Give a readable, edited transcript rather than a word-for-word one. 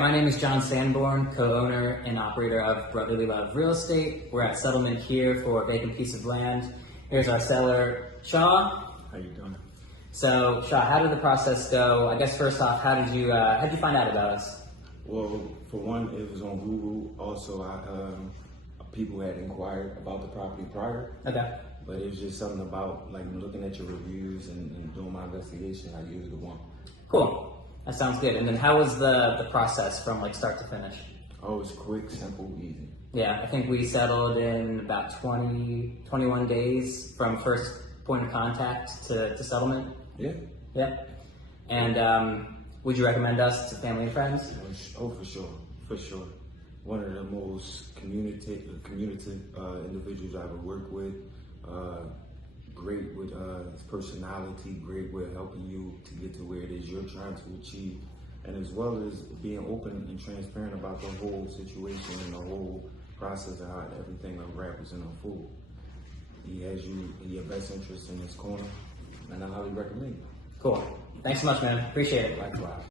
my name is John Sanborn, co-owner and operator of Brotherly Love Real Estate. We're at settlement here for a vacant piece of land. Here's our seller, Shah. How you doing? So, Shah, how did the process go? I guess first off, how did you find out about us? Well, for one, it was on Google. Also, people had inquired about the property prior. Okay. But it was just something about like looking at your reviews and doing my investigation. I used the one. Cool. That sounds good. And then how was the process from like start to finish? Oh, it was quick, simple, easy. Yeah, I think we settled in about 21 days from first point of contact to settlement. Yeah. Yeah. And would you recommend us to family and friends? Oh, for sure. One of the most communicative individuals I ever worked with. Great with his personality, great with helping you to get to where it is you're trying to achieve, and as well as being open and transparent about the whole situation and the whole process of how everything unravels and unfolds. He has you in your best interest in his corner, and I highly recommend it. Cool. Thanks so much, man. Appreciate it. Likewise.